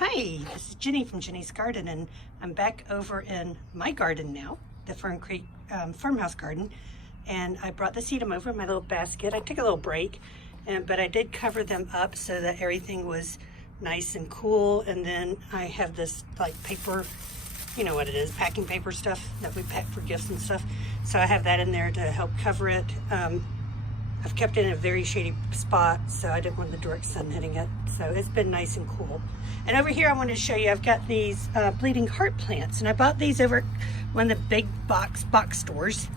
Hi, this is Jenny from Jenny's Garden, and I'm back over in my garden now, the Fern Creek farmhouse garden. And I brought the sedum over in my little basket. I took a little break, but I did cover them up so that everything was nice and cool. And then I have this like paper, you know what it is, packing paper stuff that we pack for gifts and stuff. So I have that in there to help cover it. I've kept it in a very shady spot, so I didn't want the direct sun hitting it. So it's been nice and cool. And over here I wanted to show you, I've got these bleeding heart plants, and I bought these over at one of the big box stores,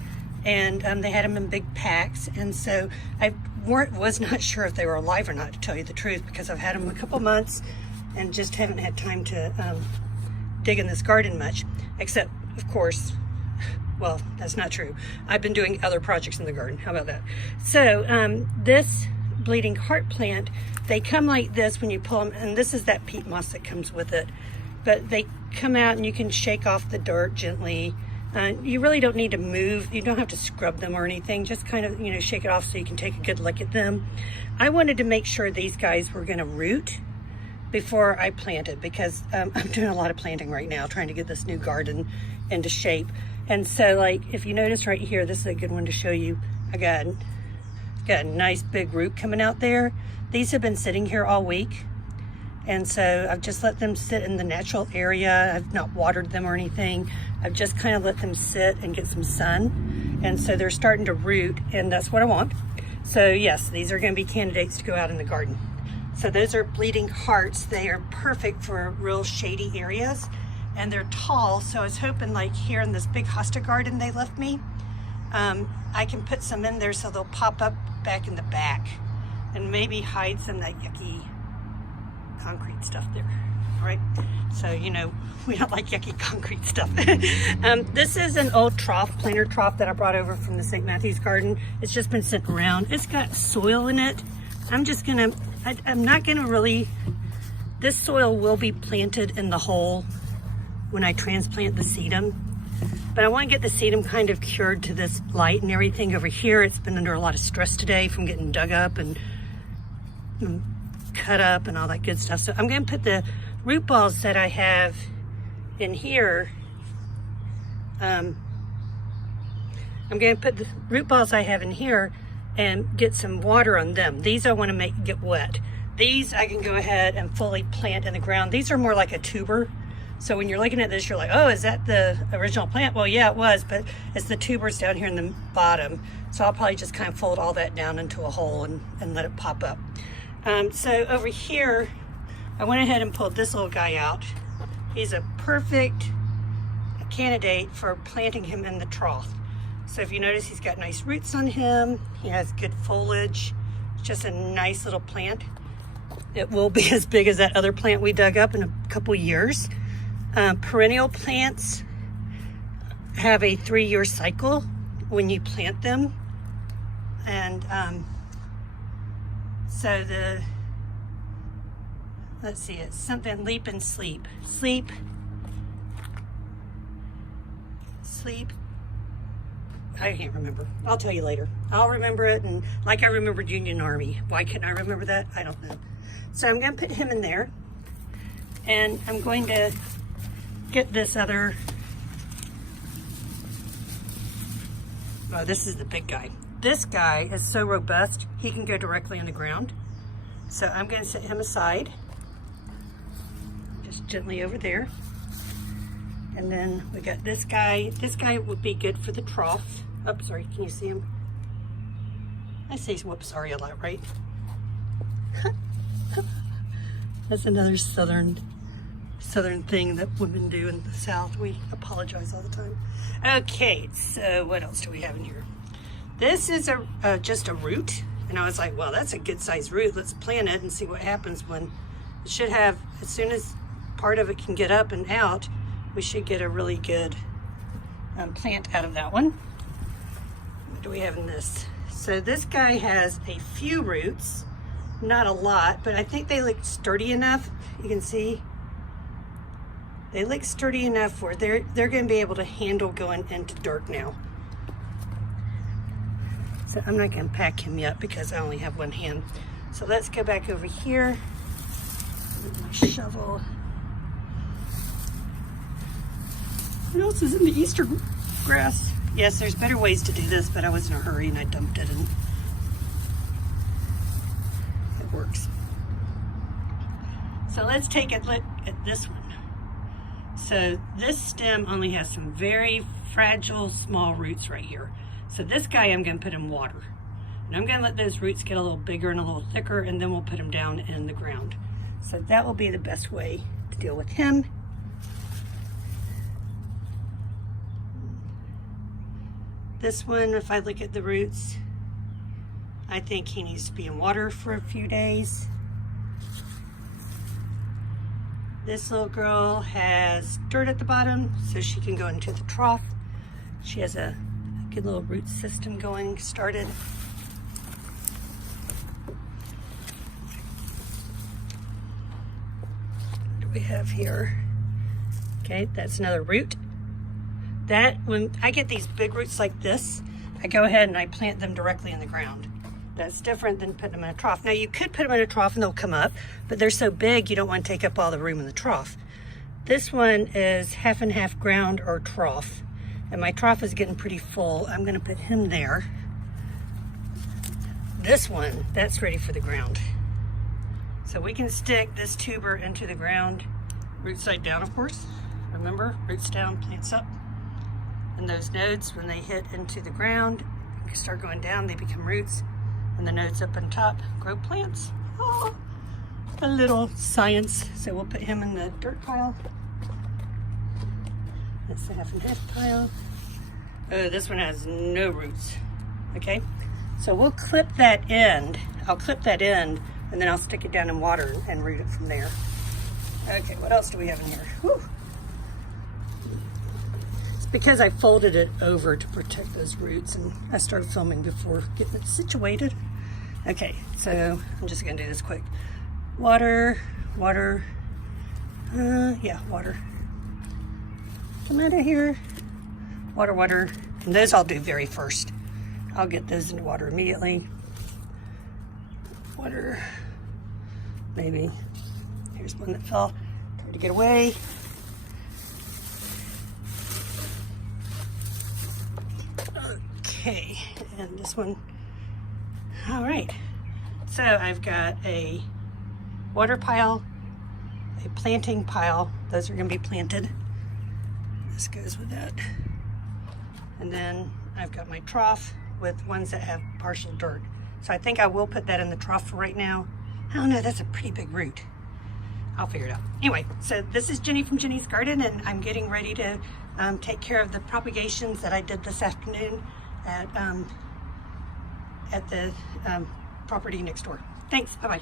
and they had them in big packs. And so I was not sure if they were alive or not, to tell you the truth, because I've had them a couple months and just haven't had time to dig in this garden much, except of course, well, that's not true. I've been doing other projects in the garden. How about that? So this bleeding heart plant, they come like this when you pull them, and this is that peat moss that comes with it. But they come out and you can shake off the dirt gently. You really don't need to move. You don't have to scrub them or anything. Just kind of, shake it off so you can take a good look at them. I wanted to make sure these guys were gonna root before I planted, because I'm doing a lot of planting right now, trying to get this new garden into shape. And so, like, if you notice right here, this is a good one to show you. I got a nice big root coming out there. These have been sitting here all week. And so I've just let them sit in the natural area. I've not watered them or anything. I've just kind of let them sit and get some sun. And so they're starting to root, and that's what I want. So yes, these are gonna be candidates to go out in the garden. So those are bleeding hearts. They are perfect for real shady areas. And they're tall, so I was hoping, like here in this big hosta garden they left me, I can put some in there so they'll pop up back in the back and maybe hide some of that yucky concrete stuff there, right? So, we don't like yucky concrete stuff. This is an old planter trough that I brought over from the St. Matthew's garden. It's just been sitting around. It's got soil in it. I'm not gonna really, this soil will be planted in the hole when I transplant the sedum, but I want to get the sedum kind of cured to this light and everything. Over here, it's been under a lot of stress today from getting dug up and cut up and all that good stuff. So I'm going to put the root balls that I have in here. I'm going to put the root balls I have in here and get some water on them. These I want to get wet. These I can go ahead and fully plant in the ground. These are more like a tuber. So when you're looking at this, you're like, oh, is that the original plant? Well, yeah, it was, but it's the tubers down here in the bottom. So I'll probably just kind of fold all that down into a hole and let it pop up. So over here, I went ahead and pulled this little guy out. He's a perfect candidate for planting him in the trough. So if you notice, he's got nice roots on him. He has good foliage. It's just a nice little plant. It will be as big as that other plant we dug up in a couple years. Perennial plants have a 3-year cycle when you plant them. And so let's see, it's something leap and sleep. Sleep. I can't remember. I'll tell you later. I'll remember it, and like I remembered Union Army. Why can't I remember that? I don't know. So I'm going to put him in there, and I'm going to get this other, oh, this is the big guy. This guy is so robust, he can go directly in the ground. So I'm going to set him aside, just gently over there. And then we got this guy. This guy would be good for the trough. Oh, sorry, can you see him? I say whoops, sorry a lot, right? That's another southern thing that women do in the South. We apologize all the time. Okay, so what else do we have in here? This is just a root, and I was like, well, that's a good sized root. Let's plant it and see what happens when it should have, as soon as part of it can get up and out, we should get a really good plant out of that one. What do we have in this? So this guy has a few roots, not a lot, but I think they look sturdy enough. You can see they look sturdy enough where they're going to be able to handle going into dirt now. So I'm not going to pack him yet because I only have one hand. So let's go back over here with my shovel. What else is in the Easter grass? Yes, there's better ways to do this, but I was in a hurry and I dumped it and it works. So let's take a look at this one. So this stem only has some very fragile small roots right here. So this guy I'm going to put in water. And I'm going to let those roots get a little bigger and a little thicker, and then we'll put them down in the ground. So that will be the best way to deal with him. This one, if I look at the roots, I think he needs to be in water for a few days. This little girl has dirt at the bottom, so she can go into the trough. She has a good little root system going, started. What do we have here? Okay, that's another root. That, when I get these big roots like this, I go ahead and I plant them directly in the ground. That's different than putting them in a trough. Now you could put them in a trough and they'll come up, but they're so big you don't want to take up all the room in the trough. This one is half and half ground or trough, and my trough is getting pretty full. I'm going to put him there. This one, that's ready for the ground. So we can stick this tuber into the ground, root side down of course. Remember, roots down, plants up. And those nodes, when they hit into the ground, start going down, they become roots. And the nodes up on top grow plants. Oh, a little science. So we'll put him in the dirt pile. That's the half and half pile. Oh, this one has no roots. Okay, so we'll clip that end. I'll clip that end and then I'll stick it down in water and root it from there. Okay, what else do we have in here? Whew. It's because I folded it over to protect those roots, and I started filming before getting it situated. Okay, so I'm just gonna do this quick. Water, water, yeah, water. Come out of here. Water, water. And those I'll do very first. I'll get those into water immediately. Water, maybe. Here's one that fell. Try to get away. Okay, and this one. All right, so I've got a water pile, a planting pile. Those are gonna be planted. This goes with that. And then I've got my trough with ones that have partial dirt. So I think I will put that in the trough for right now. I don't know, that's a pretty big root. I'll figure it out. Anyway, so this is Jenny from Jenny's Garden, and I'm getting ready to take care of the propagations that I did this afternoon at the property next door. Thanks, bye-bye.